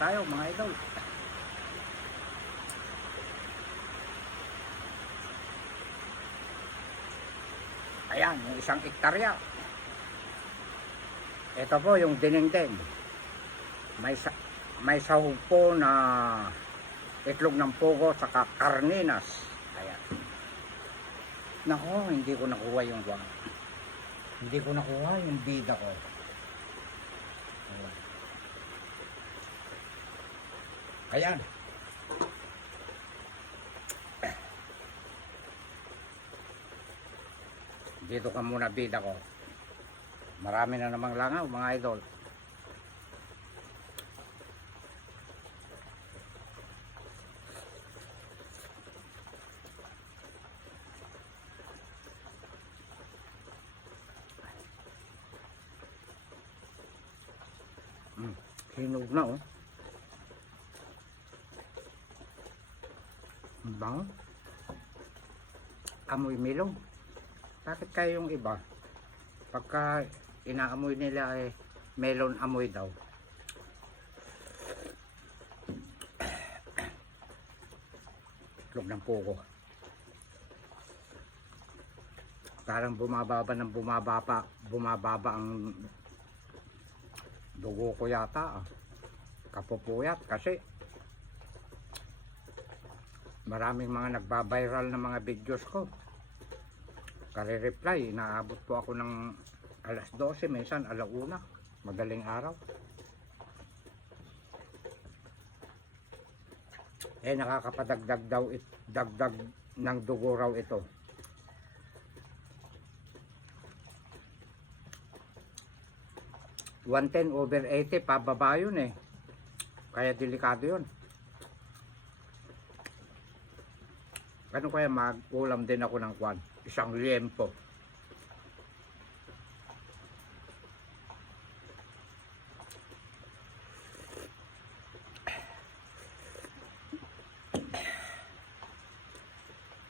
tayo mga idol. Ayan, yung isang hektarya. Ito po yung dinengdeng. May sahog po na itlog ng pugo saka karninas. Ayan. Nako, hindi ko nakuha yung buwan. Hindi ko nakuha yung bida ko. Ayan. Dito ka muna bida ko. Marami na namang langaw mga idol. Hinog na oh. Ang bango. Amoy milong. Bakit kayo yung iba? Pagka inaamoy nila ay melon amoy daw. Itlog ng pugo. Parang bumababa ng bumababa ang dugo ko yata. Kapupuyat kasi maraming mga nagbabiral na mga videos ko. Kare-reply, naabot po ako ng alas 12, minsan alauna, madaling araw. Nakakapadagdag daw, dagdag ng dugo raw ito. (110/80) pababa yun eh. Kaya delikado yun. Ganun kaya mag-ulam din ako ng kwan. Isang liempo.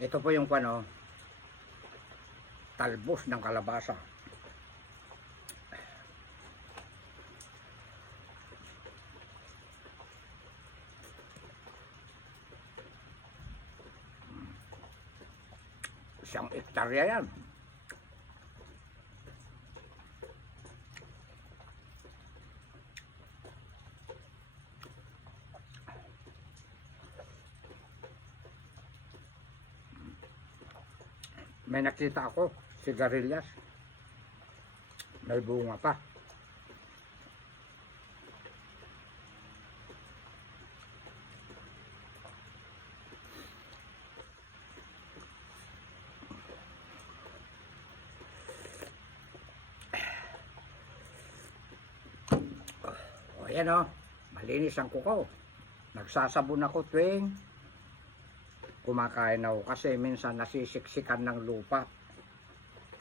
Ito po yung kwan oh. Talbos ng kalabasa. Isang hektarya yan. May nakita ako, sigarilyas. May bunga pa. Ayan o, malinis ang kuko. Nagsasabon ako tuwing kumakain ako kasi minsan nasisiksikan ng lupa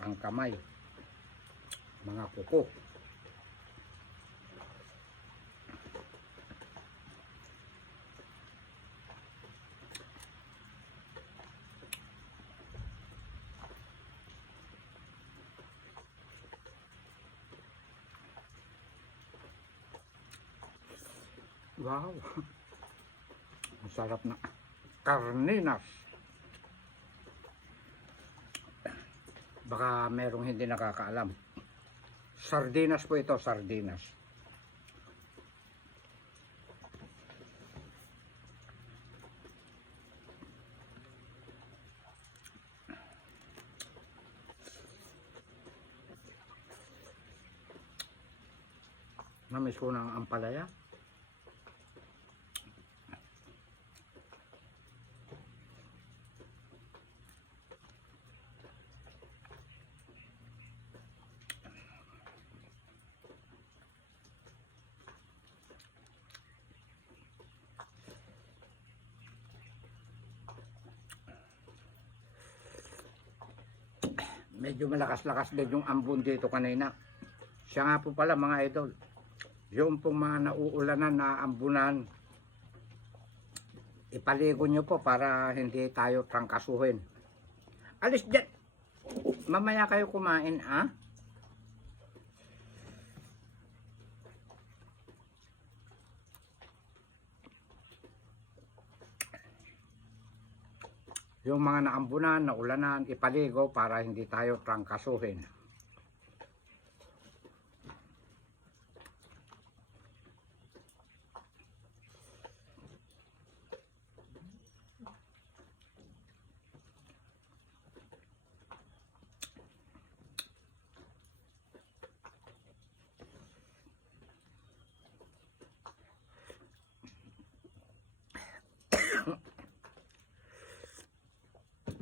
ang kamay, mga kuko. Wow, ang sarap na karninas. Baka merong hindi nakakaalam. Sardinas po ito, sardinas. Namiss ko ng ampalaya. Medyo malakas-lakas din yung ambon dito kanina. Siya nga po pala mga idol, yung pong mga nauulanan na ambunan, ipaligo nyo po para hindi tayo trangkasuhin. Alis dyan! Mamaya kayo kumain, ah? Yung mga naambunan, naulanan, ipaligo para hindi tayo trangkasuhin.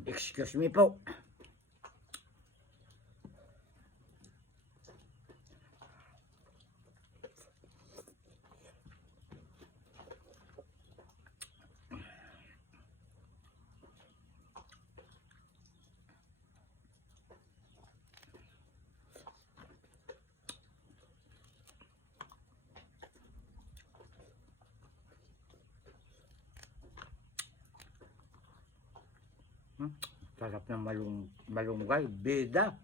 Excuse me po. Sarap ng malunggay, beda.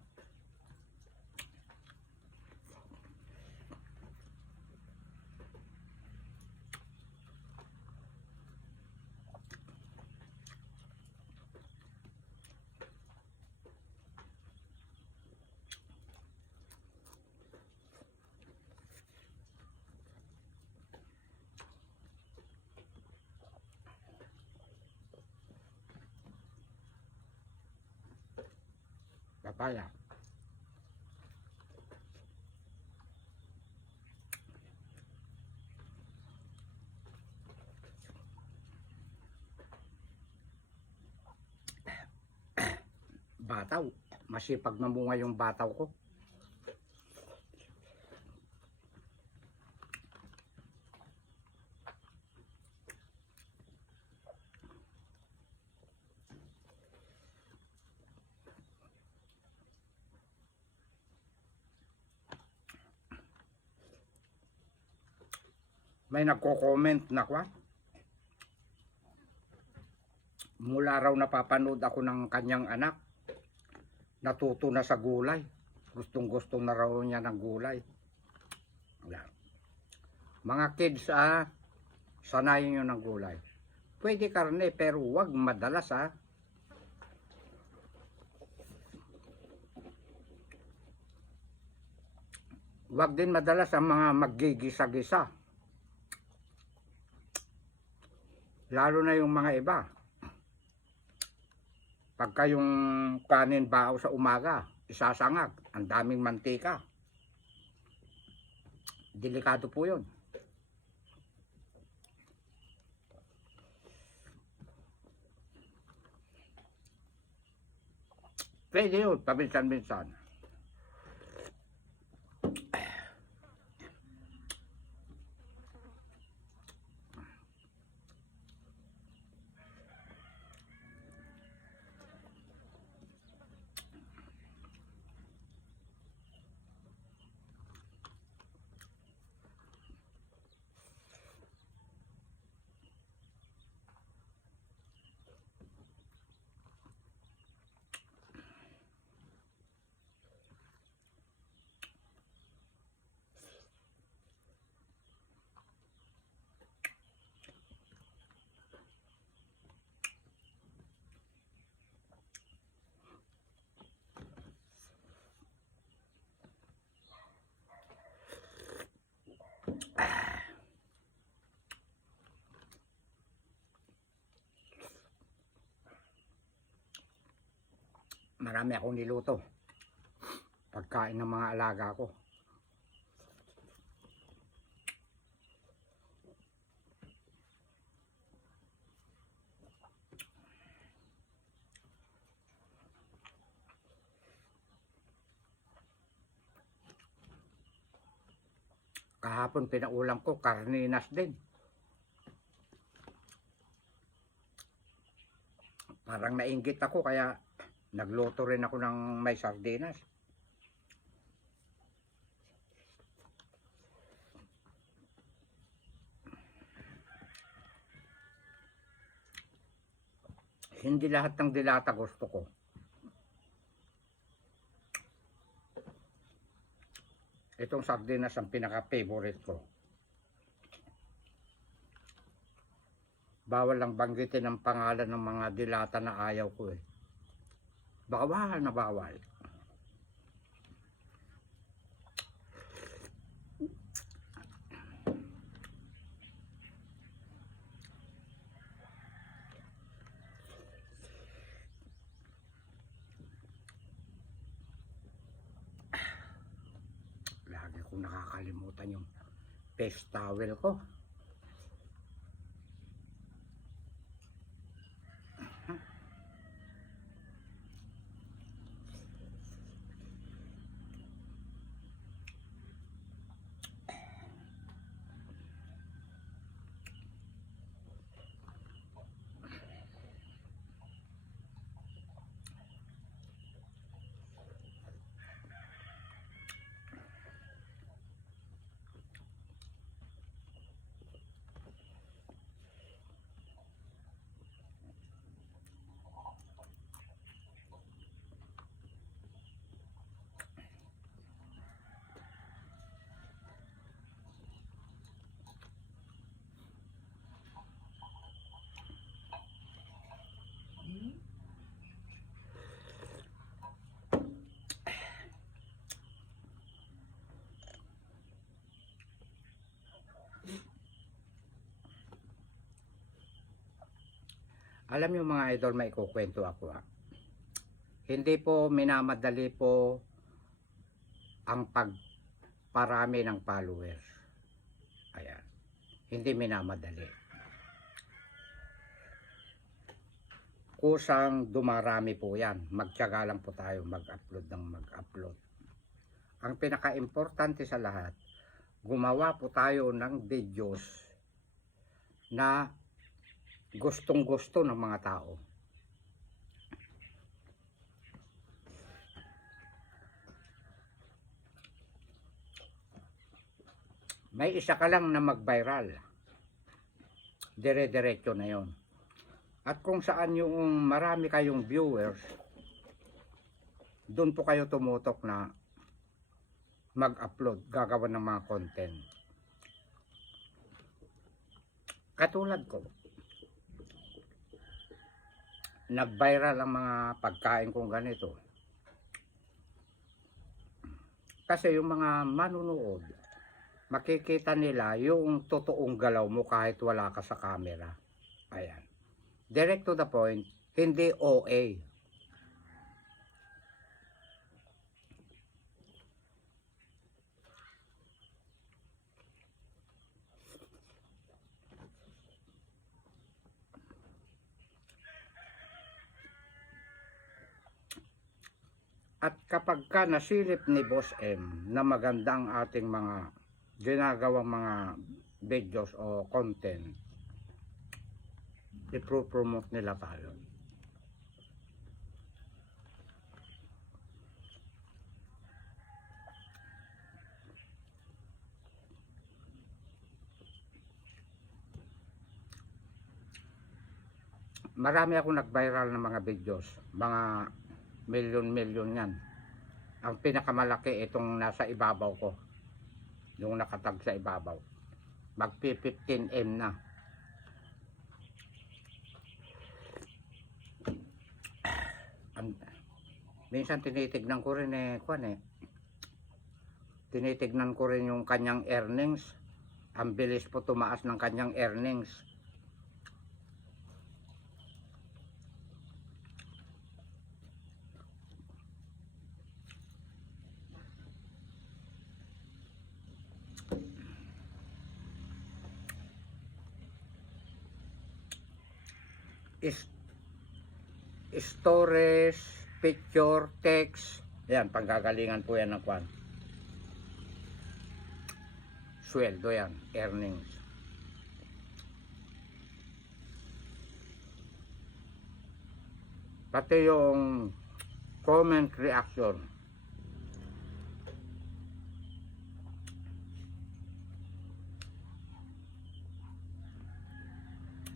Papaya. Bataw. Masipag mamunga yung bataw ko. May nagko-comment na kwa. Mula raw napapanood ako ng kanyang anak. Natuto na sa gulay. Gustong-gusto na raw niya ng gulay. Mga kids, sanayin nyo ng gulay. Pwede karne pero wag madalas, Wag din madalas ang mga maggigisa-gisa. Lalo na yung mga iba. Pagka yung kanin bao sa umaga, isasangag, ang daming mantika. Delikado po yun. Pwede yun, paminsan-minsan. Marami akong niluto. Pagkain ng mga alaga ko. Kahapon pinaulam ko, karninas din. Parang nainggit ako kaya nagluto rin ako ng may sardinas. Hindi lahat ng dilata gusto ko. Itong sardinas ang pinaka-favorite ko. Bawal lang banggitin ang pangalan ng mga dilata na ayaw ko eh. Bawal na bawal. Lagi kong nakakalimutan yung face towel ko. Alam niyo mga idol, may ikukwento ako ha. Hindi po minamadali po ang pagparami ng followers. Ayan. Hindi minamadali. Kusang dumarami po yan. Magtiyaga lang po tayo mag-upload ng mag-upload. Ang pinaka-importante sa lahat, gumawa po tayo ng videos na gustong-gusto ng mga tao. May isa ka lang na mag-viral. Dire-diretso na yon. At kung saan yung marami kayong viewers, doon po kayo tumutok na mag-upload, gagawa ng mga content. Katulad ko, nag-viral ang mga pagkain kong ganito. Kasi yung mga manunood, makikita nila yung totoong galaw mo kahit wala ka sa camera. Ayan. Direct to the point, hindi OA. At kapag ka nasilip ni Boss M na maganda ang ating mga ginagawang mga videos o content, i-promote nila tayo. Marami akong nag-viral ng mga videos, mga milyon-milyon yan. Ang pinakamalaki itong nasa ibabaw ko, yung nakatag sa ibabaw, magpi 15M na. Minsan tinitignan ko rin tinitignan ko rin yung kanyang earnings. Ang bilis po tumaas ng kanyang earnings. Stories, picture, text, yan, panggagalingan po yan ng kwan. Sweldo yan, earnings. Pati yung comment reaction.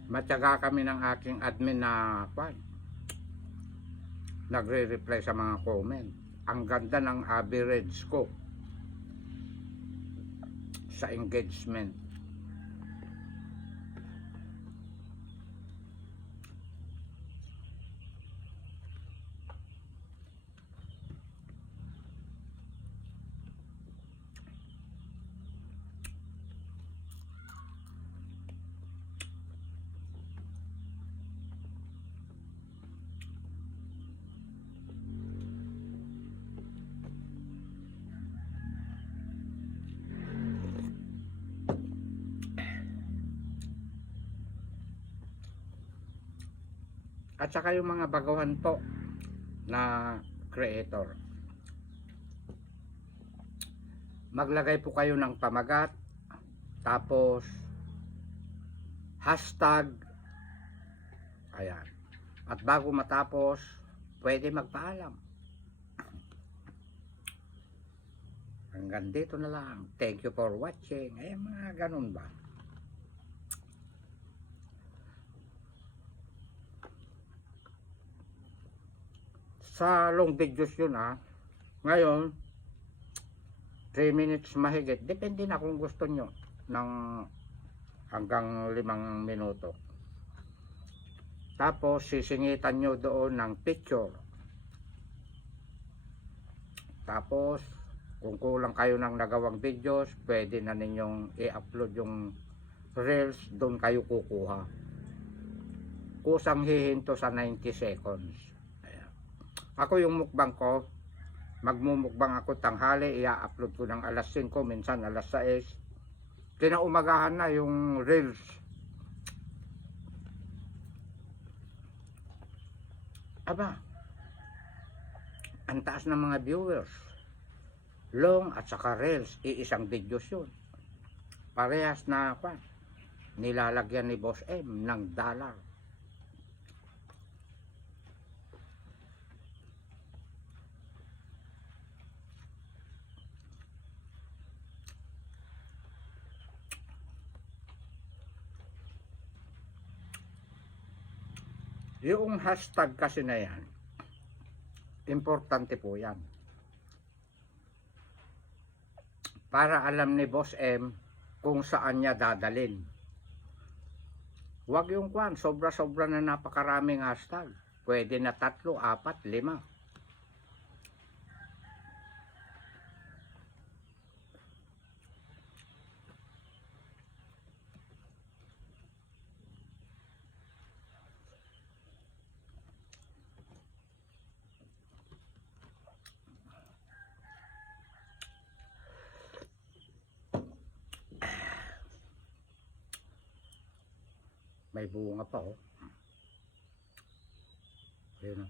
Matyaga kami ng aking admin na kwan, nagre-reply sa mga comment. Ang ganda ng average ko sa engagement. At saka yung mga baguhan po na creator. Maglagay po kayo ng pamagat, tapos hashtag, ayan. At bago matapos, pwede magpaalam. Hanggang dito na lang. Thank you for watching. Ayan, mga ganun ba. Sa long videos yun Ngayon, 3 minutes mahigit. Depende na kung gusto nyo ng hanggang 5 minuto. Tapos sisingitan nyo doon ng picture. Tapos kung kulang kayo ng nagawang videos, pwede na ninyong i-upload yung reels, doon kayo kukuha. Kusang hihinto sa 90 seconds. Ayan. Ako yung mukbang ko, magmumukbang ako tanghali, i-upload ko ng alas 5, minsan alas 6. Kinaumagahan na yung reels. Aba, ang taas ng mga viewers. Long at saka reels, iisang videos yun. Parehas na nilalagyan ni Boss M ng dollar. Yung hashtag kasi na yan, importante po yan. Para alam ni Boss M kung saan niya dadalin. Huwag yung sobra-sobra na napakaraming hashtag. Pwede na 3, 4, 5. May bunga pa Ayun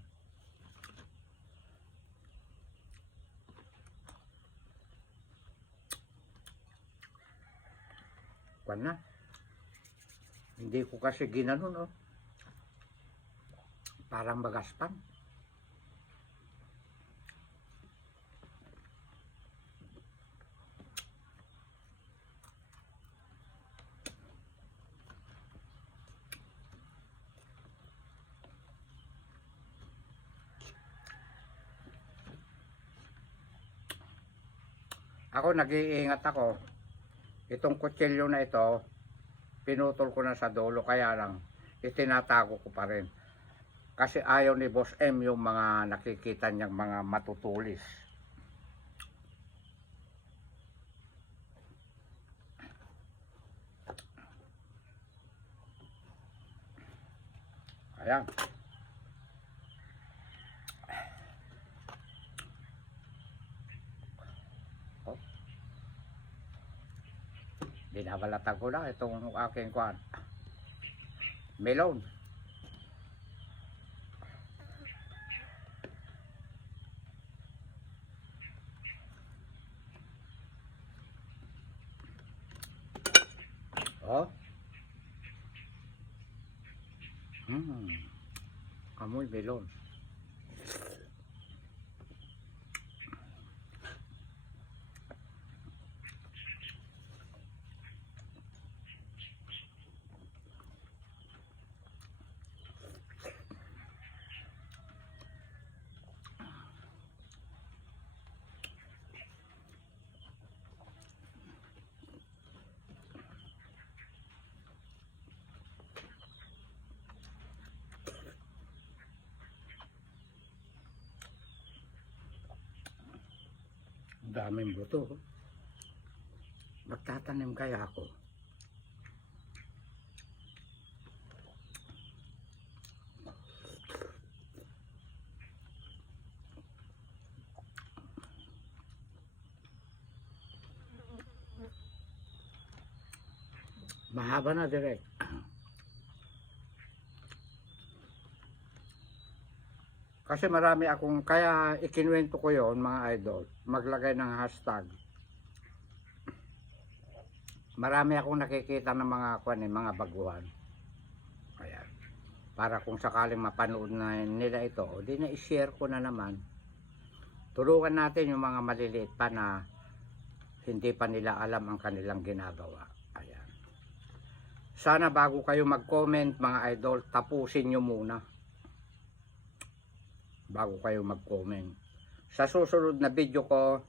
na. Hindi ko kasi ginanon Parang magaspan. Ako nag-iingat ako. Itong kutsilyo na ito, pinutol ko na sa dulo, kaya lang itinatago ko pa rin. Kasi ayaw ni Boss M yung mga nakikita niyang mga matutulis. Ayan. Binabalatan ko na itong aking melon. Amoy melon. Daming buto. Magtatanim kaya ako? Mahaba na direct. Kasi marami akong, kaya ikinuwento ko yon mga idol, maglagay ng hashtag. Marami akong nakikita ng mga mga baguhan. Ayan. Para kung sakaling mapanood na nila ito, o di na i-share ko na naman. Tulungan natin yung mga maliliit pa na hindi pa nila alam ang kanilang ginagawa. Ayan. Sana bago kayo mag-comment mga idol, tapusin nyo muna. Bago kayo mag-comment. Sa susunod na video ko,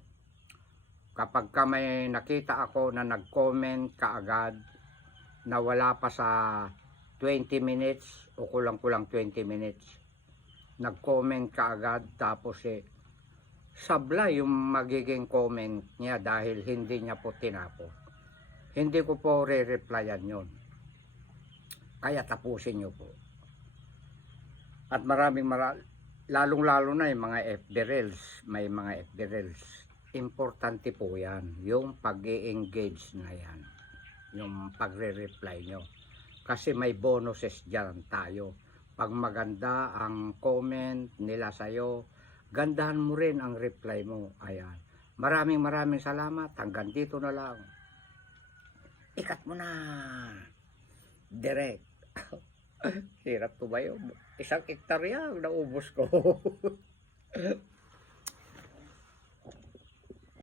kapag ka may nakita ako na nag-comment kaagad na wala pa sa 20 minutes o kulang-kulang 20 minutes, nag-comment kaagad tapos sablay yung magiging comment niya dahil hindi niya po tinapos. Hindi ko po re-replyan yun. Kaya tapusin nyo po. At lalong-lalo na yung mga FB Reels, may mga FB Reels. Importante po yan, yung pag-i-engage na yan, yung pagre-reply nyo. Kasi may bonuses dyan tayo. Pag maganda ang comment nila sa'yo, gandahan mo rin ang reply mo. Ayan. Maraming salamat. Hanggang dito na lang. Ikat mo na. Direct. Hirap to ba yun? 1 hektarya ang naubos ko.